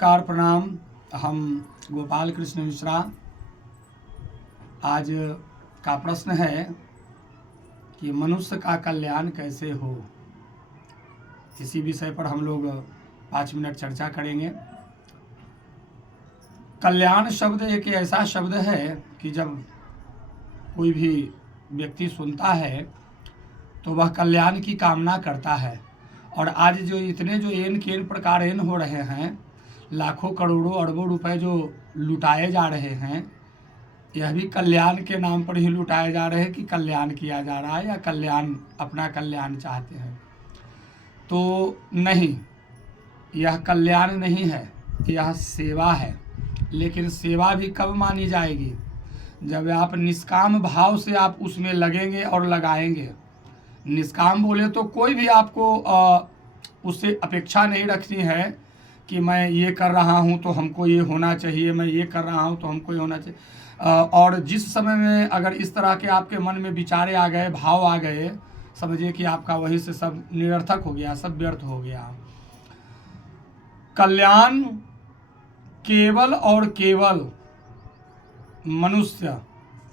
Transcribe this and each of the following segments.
नमस्कार प्रणाम। हम गोपाल कृष्ण मिश्रा। आज का प्रश्न है कि मनुष्य का कल्याण कैसे हो। इसी विषय पर हम लोग 5 मिनट चर्चा करेंगे। कल्याण शब्द एक ऐसा शब्द है कि जब कोई भी व्यक्ति सुनता है तो वह कल्याण की कामना करता है। और आज जो इतने जो एन केन प्रकार एन हो रहे हैं, लाखों करोड़ों अरबों रुपए जो लुटाए जा रहे हैं, यह भी कल्याण के नाम पर ही लुटाए जा रहे हैं कि कल्याण किया जा रहा है या कल्याण अपना कल्याण चाहते हैं। तो नहीं, यह कल्याण नहीं है, यह सेवा है। लेकिन सेवा भी कब मानी जाएगी? जब आप निष्काम भाव से आप उसमें लगेंगे और लगाएंगे। निष्काम बोले तो कोई भी आपको उससे अपेक्षा नहीं रखनी है कि मैं ये कर रहा हूँ तो हमको ये होना चाहिए, मैं ये कर रहा हूँ तो हमको ये होना चाहिए। और जिस समय में अगर इस तरह के आपके मन में विचारे आ गए, भाव आ गए, समझिए कि आपका वहीं से सब निरर्थक हो गया, सब व्यर्थ हो गया। कल्याण केवल और केवल मनुष्य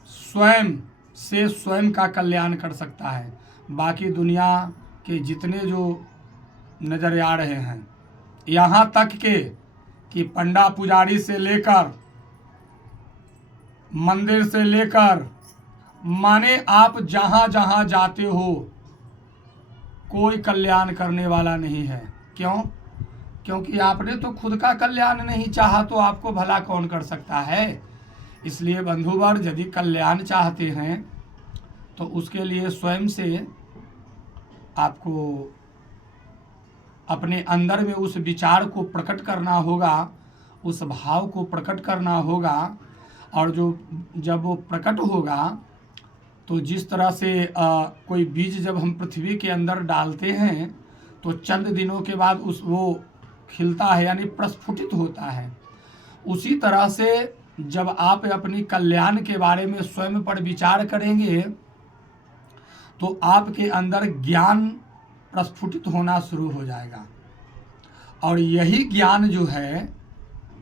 स्वयं से स्वयं का कल्याण कर सकता है। बाकी दुनिया के जितने जो नजर आ रहे हैं, यहाँ तक के कि पंडा पुजारी से लेकर मंदिर से लेकर माने आप जहाँ जहाँ जाते हो, कोई कल्याण करने वाला नहीं है। क्यों? क्योंकि आपने तो खुद का कल्याण नहीं चाहा तो आपको भला कौन कर सकता है। इसलिए बंधुवर, यदि कल्याण चाहते हैं तो उसके लिए स्वयं से आपको अपने अंदर में उस विचार को प्रकट करना होगा, उस भाव को प्रकट करना होगा। और जब वो प्रकट होगा तो जिस तरह से कोई बीज जब हम पृथ्वी के अंदर डालते हैं तो चंद दिनों के बाद वो खिलता है, यानी प्रस्फुटित होता है। उसी तरह से जब आप अपनी कल्याण के बारे में स्वयं पर विचार करेंगे तो आपके अंदर ज्ञान प्रस्फुटित होना शुरू हो जाएगा। और यही ज्ञान जो है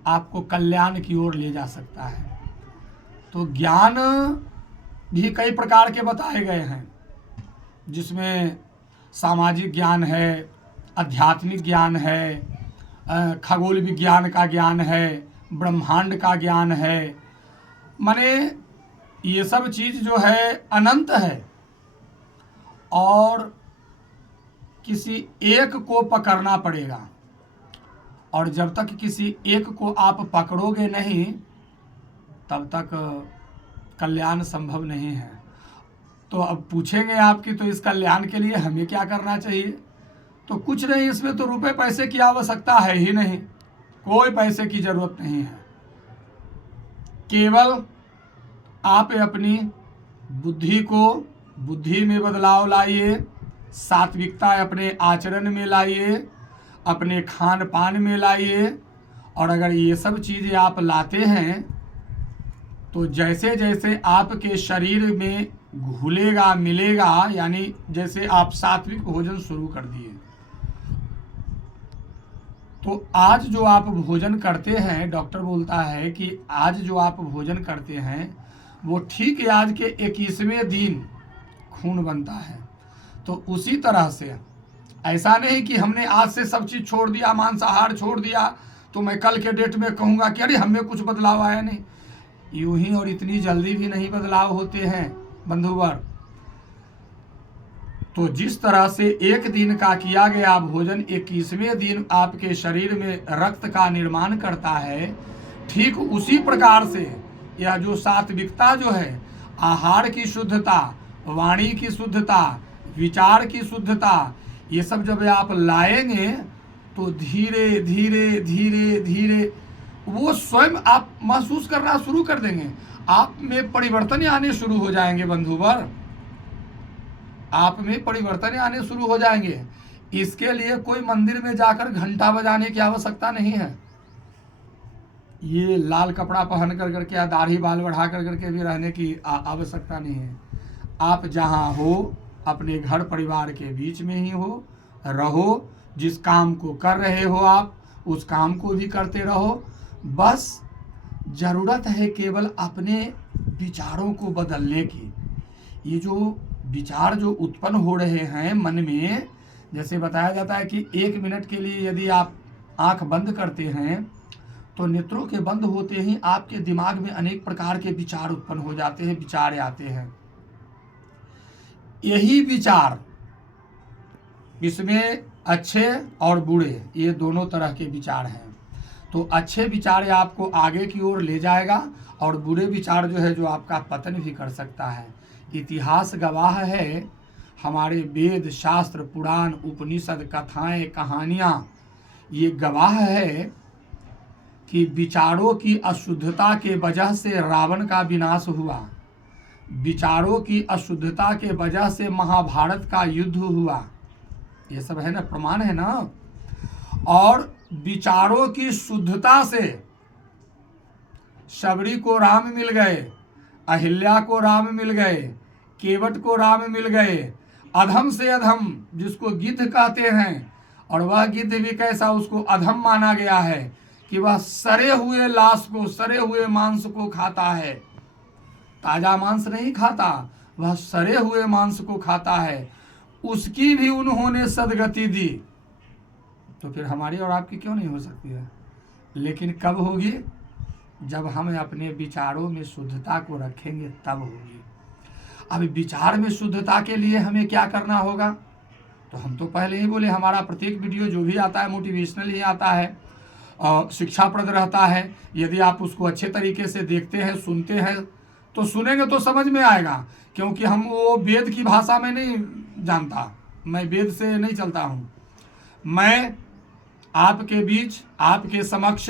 आपको कल्याण की ओर ले जा सकता है। तो ज्ञान भी कई प्रकार के बताए गए हैं, जिसमें सामाजिक ज्ञान है, आध्यात्मिक ज्ञान है, खगोल विज्ञान का ज्ञान है, ब्रह्मांड का ज्ञान है। माने ये सब चीज़ जो है अनंत है और किसी एक को पकड़ना पड़ेगा। और जब तक किसी एक को आप पकड़ोगे नहीं तब तक कल्याण संभव नहीं है। तो अब पूछेंगे आप कि तो इस कल्याण के लिए हमें क्या करना चाहिए? तो कुछ नहीं, इसमें तो रुपए पैसे की आवश्यकता है ही नहीं, कोई पैसे की जरूरत नहीं है। केवल आप अपनी बुद्धि में बदलाव लाइए, सात्विकता अपने आचरण में लाइए, अपने खान पान में लाइए। और अगर ये सब चीज़ें आप लाते हैं तो जैसे जैसे आपके शरीर में घुलेगा मिलेगा, यानी जैसे आप सात्विक भोजन शुरू कर दिए तो आज जो आप भोजन करते हैं, डॉक्टर बोलता है कि आज जो आप भोजन करते हैं वो ठीक आज के 21वें दिन खून बनता है। तो उसी तरह से ऐसा नहीं कि हमने आज से सब चीज़ छोड़ दिया, मांसाहार छोड़ दिया, तो मैं कल के डेट में कहूँगा कि अरे हमें कुछ बदलाव आया नहीं। यूं ही और इतनी जल्दी भी नहीं बदलाव होते हैं बंधुवर। तो जिस तरह से एक दिन का किया गया भोजन 21वें दिन आपके शरीर में रक्त का निर्माण करता है, ठीक उसी प्रकार से यह जो सात्विकता जो है, आहार की शुद्धता, वाणी की शुद्धता, विचार की शुद्धता, ये सब जब आप लाएंगे तो धीरे धीरे धीरे धीरे वो स्वयं आप महसूस करना शुरू कर देंगे। आप में परिवर्तन आने शुरू हो जाएंगे बंधुवर, आप में परिवर्तन आने शुरू हो जाएंगे। इसके लिए कोई मंदिर में जाकर घंटा बजाने की आवश्यकता नहीं है। ये लाल कपड़ा पहन कर करके या दाढ़ी बाल बढ़ा कर करके भी रहने की आवश्यकता नहीं है। आप जहाँ हो, अपने घर परिवार के बीच में ही हो, रहो। जिस काम को कर रहे हो आप उस काम को भी करते रहो। बस ज़रूरत है केवल अपने विचारों को बदलने की। ये जो विचार जो उत्पन्न हो रहे हैं मन में, जैसे बताया जाता है कि 1 मिनट के लिए यदि आप आंख बंद करते हैं तो नेत्रों के बंद होते ही आपके दिमाग में अनेक प्रकार के विचार उत्पन्न हो जाते हैं, विचार आते हैं। यही विचार, इसमें अच्छे और बुरे ये दोनों तरह के विचार हैं। तो अच्छे विचार आपको आगे की ओर ले जाएगा और बुरे विचार जो है जो आपका पतन भी कर सकता है। इतिहास गवाह है, हमारे वेद शास्त्र पुराण उपनिषद कथाएं कहानियाँ ये गवाह है कि विचारों की अशुद्धता के वजह से रावण का विनाश हुआ, विचारों की अशुद्धता के वजह से महाभारत का युद्ध हुआ। ये सब है ना, प्रमाण है ना। और विचारों की शुद्धता से शबरी को राम मिल गए, अहिल्या को राम मिल गए, केवट को राम मिल गए, अधम से अधम जिसको गिद्ध कहते हैं, और वह गिद्ध भी कैसा, उसको अधम माना गया है कि वह सड़े हुए लाश को, सड़े हुए मांस को खाता है, ताजा मांस नहीं खाता, वह सड़े हुए मांस को खाता है। उसकी भी उन्होंने सदगति दी। तो फिर हमारी और आपकी क्यों नहीं हो सकती है? लेकिन कब होगी? जब हम अपने विचारों में शुद्धता को रखेंगे तब होगी। अब विचार में शुद्धता के लिए हमें क्या करना होगा? तो हम तो पहले ही बोले, हमारा प्रत्येक वीडियो जो भी आता है मोटिवेशनल ही आता है और शिक्षाप्रद रहता है। यदि आप उसको अच्छे तरीके से देखते हैं, सुनते हैं, तो सुनेंगे तो समझ में आएगा। क्योंकि हम वो वेद की भाषा में नहीं जानता, मैं वेद से नहीं चलता हूँ। मैं आपके बीच, आपके समक्ष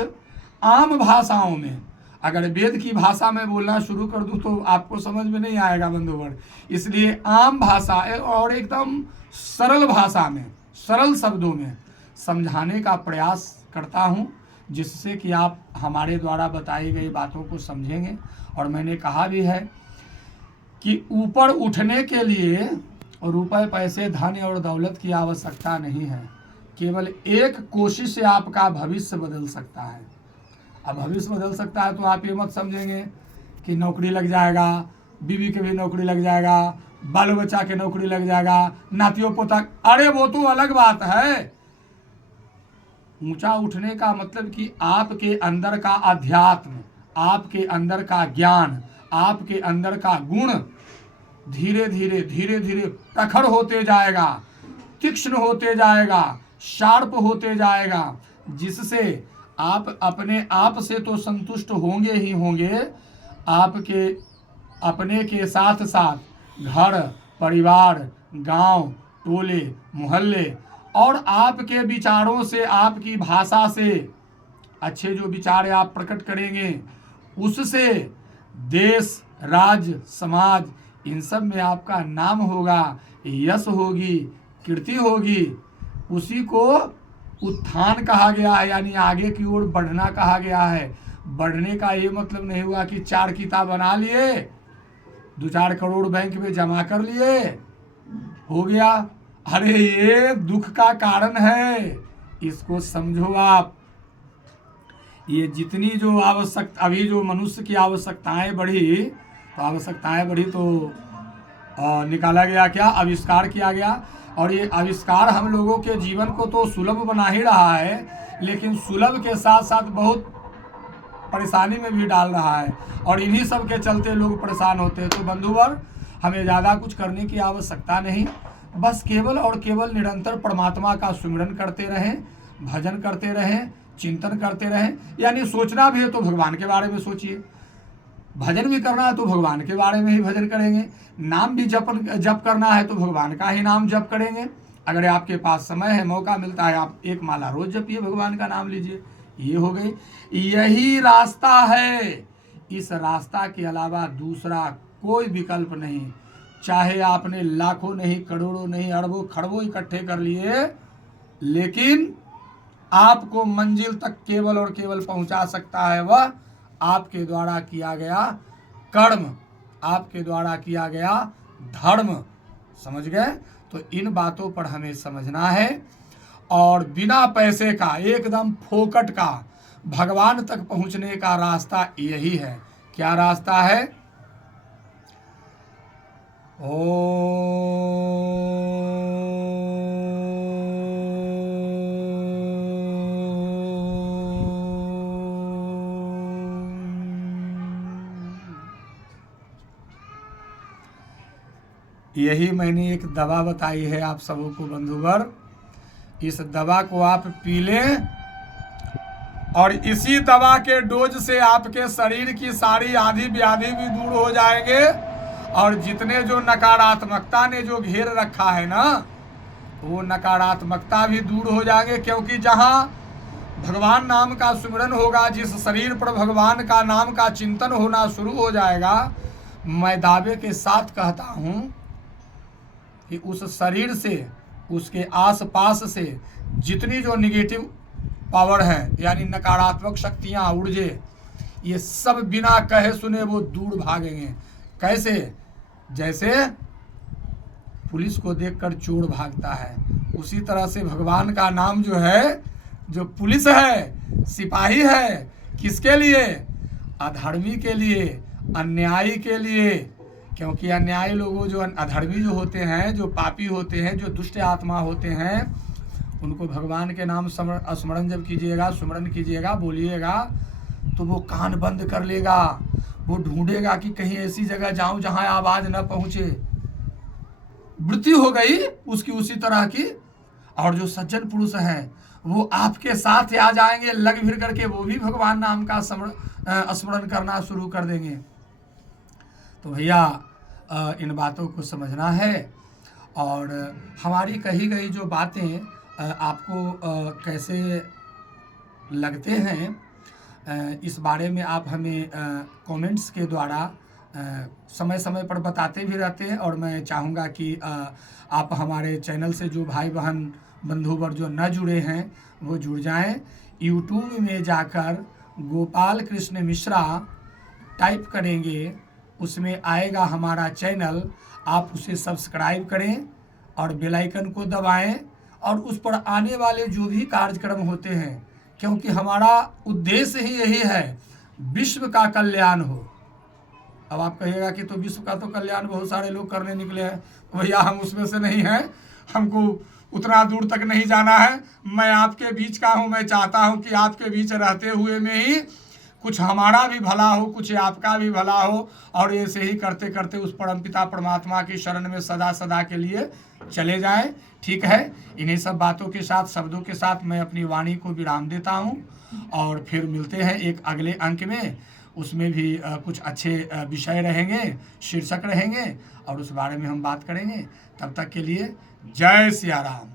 आम भाषाओं में, अगर वेद की भाषा में बोलना शुरू कर दूं तो आपको समझ में नहीं आएगा बंधुवर। इसलिए आम भाषा और एकदम सरल भाषा में, सरल शब्दों में समझाने का प्रयास करता हूं, जिससे कि आप हमारे द्वारा बताई गई बातों को समझेंगे। और मैंने कहा भी है कि ऊपर उठने के लिए रुपए पैसे धन और दौलत की आवश्यकता नहीं है, केवल एक कोशिश से आपका भविष्य बदल सकता है। अब भविष्य बदल सकता है तो आप ये मत समझेंगे कि नौकरी लग जाएगा, बीवी के भी नौकरी लग जाएगा, बाल बच्चा के नौकरी लग जाएगा, नातियों पोता, अरे वो तो अलग बात है। ऊंचा उठने का मतलब कि आपके अंदर का अध्यात्म, आपके अंदर का ज्ञान, आपके अंदर का गुण धीरे धीरे धीरे धीरे प्रखर होते जाएगा, तीक्ष्ण होते जाएगा, शार्प होते जाएगा, जिससे आप अपने आप से तो संतुष्ट होंगे ही होंगे, आपके अपने के साथ साथ घर परिवार, गांव, टोले मोहल्ले और आपके विचारों से, आपकी भाषा से अच्छे जो विचार आप प्रकट करेंगे, उससे देश, राज्य, समाज, इन सब में आपका नाम होगा, यश होगी, कीर्ति होगी। उसी को उत्थान कहा गया है, यानी आगे की ओर बढ़ना कहा गया है। बढ़ने का ये मतलब नहीं हुआ कि 4 किताब बना लिए, 2-4 करोड़ बैंक में जमा कर लिए, हो गया। अरे ये दुख का कारण है, इसको समझो आप। ये जितनी जो आवश्यकता, अभी जो मनुष्य की आवश्यकताएं बढ़ी, तो आवश्यकताएं बढ़ी तो निकाला गया क्या, आविष्कार किया गया। और ये आविष्कार हम लोगों के जीवन को तो सुलभ बना ही रहा है, लेकिन सुलभ के साथ साथ बहुत परेशानी में भी डाल रहा है, और इन्हीं सब के चलते लोग परेशान होते हैं। तो बंधुवर, हमें ज़्यादा कुछ करने की आवश्यकता नहीं, बस केवल और केवल निरंतर परमात्मा का सुमिरन करते रहें, भजन करते रहें, चिंतन करते रहें। यानी सोचना भी है तो भगवान के बारे में सोचिए, भजन भी करना है तो भगवान के बारे में ही भजन करेंगे, नाम भी जप करना है तो भगवान का ही नाम जप करेंगे। अगर आपके पास समय है, मौका मिलता है, आप 1 माला रोज जपिए, भगवान का नाम लीजिए। ये हो गई, यही रास्ता है। इस रास्ता के अलावा दूसरा कोई विकल्प नहीं। चाहे आपने लाखों नहीं, करोड़ों नहीं, अरबों खरबों इकट्ठे कर लिए, लेकिन आपको मंजिल तक केवल और केवल पहुंचा सकता है वह आपके द्वारा किया गया कर्म, आपके द्वारा किया गया धर्म। समझ गए? तो इन बातों पर हमें समझना है और बिना पैसे का, एकदम फोकट का भगवान तक पहुंचने का रास्ता यही है। क्या रास्ता है? यही मैंने एक दवा बताई है आप सबों को बंधुवर। इस दवा को आप पी लें और इसी दवा के डोज से आपके शरीर की सारी आधी व्याधि भी दूर हो जाएंगे और जितने जो नकारात्मकता ने जो घेर रखा है ना, वो नकारात्मकता भी दूर हो जाएंगे। क्योंकि जहाँ भगवान नाम का सुमिरन होगा, जिस शरीर पर भगवान का नाम का चिंतन होना शुरू हो जाएगा, मैं दावे के साथ कहता हूँ कि उस शरीर से, उसके आसपास से जितनी जो निगेटिव पावर है, यानी नकारात्मक शक्तियाँ, ऊर्जे, ये सब बिना कहे सुने वो दूर भागेंगे। कैसे? जैसे पुलिस को देखकर चोर भागता है, उसी तरह से भगवान का नाम जो है, जो पुलिस है, सिपाही है, किसके लिए? अधर्मी के लिए, अन्यायी के लिए। क्योंकि अन्यायी लोगों, जो अधर्मी जो होते हैं, जो पापी होते हैं, जो दुष्ट आत्मा होते हैं, उनको भगवान के नाम स्मरण जब कीजिएगा, सुमरण कीजिएगा, बोलिएगा, तो वो कान बंद कर लेगा। वो ढूंढेगा कि कहीं ऐसी जगह जाऊं जहां आवाज न पहुंचे। मृत्यु हो गई उसकी उसी तरह की। और जो सज्जन पुरुष हैं वो आपके साथ आ जाएंगे, लग भिड़ करके वो भी भगवान नाम का स्मरण करना शुरू कर देंगे। तो भैया इन बातों को समझना है और हमारी कही गई जो बातें आपको कैसे लगते हैं, इस बारे में आप हमें कमेंट्स के द्वारा समय समय पर बताते भी रहते हैं। और मैं चाहूँगा कि आप हमारे चैनल से जो भाई बहन बंधुवर जो न जुड़े हैं वो जुड़ जाएं। यूट्यूब में जाकर गोपाल कृष्ण मिश्रा टाइप करेंगे, उसमें आएगा हमारा चैनल, आप उसे सब्सक्राइब करें और बेल आइकन को दबाएं और उस पर आने वाले जो भी कार्यक्रम होते हैं, क्योंकि हमारा उद्देश्य ही यही है, विश्व का कल्याण हो। अब आप कहिएगा कि तो विश्व का तो कल्याण बहुत सारे लोग करने निकले हैं, भैया हम उसमें से नहीं हैं, हमको उतना दूर तक नहीं जाना है। मैं आपके बीच का हूँ, मैं चाहता हूँ कि आपके बीच रहते हुए में ही कुछ हमारा भी भला हो, कुछ आपका भी भला हो, और ऐसे ही करते करते उस परमपिता परमात्मा की शरण में सदा सदा के लिए चले जाएं। ठीक है, इन्हीं सब बातों के साथ, शब्दों के साथ मैं अपनी वाणी को विराम देता हूं और फिर मिलते हैं एक अगले अंक में। उसमें भी कुछ अच्छे विषय रहेंगे, शीर्षक रहेंगे और उस बारे में हम बात करेंगे। तब तक के लिए जय सिया राम।